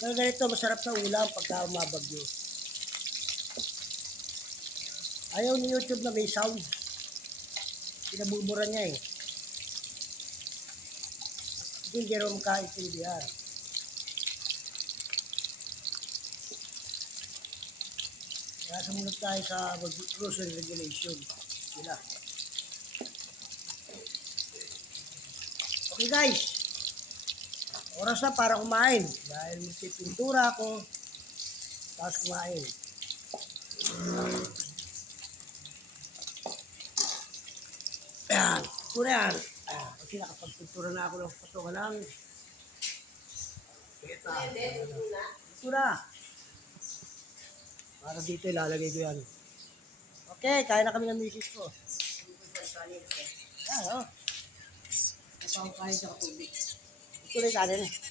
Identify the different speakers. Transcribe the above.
Speaker 1: Kaya ganito, masarap sa ulam pagka umabagyo. Ayaw ni YouTube na may sound. Pinabubura niya eh. Hindi rin makaintindihan. Kaya sumunod tayo sa grocery regulation. Sila. Okay guys. Oras na para kumain. Dahil magpipintura ako. Tapos kumain. Ayan. Na yan. Ah, kasi nakapagpintura na ako ng patungan lang. Ito. Ito na. Para dito ilalagay ko yan. Okay, kain na kami ng misis ko. Ayan, oh. Napang kain sa tubig. Ito na yung kanin eh.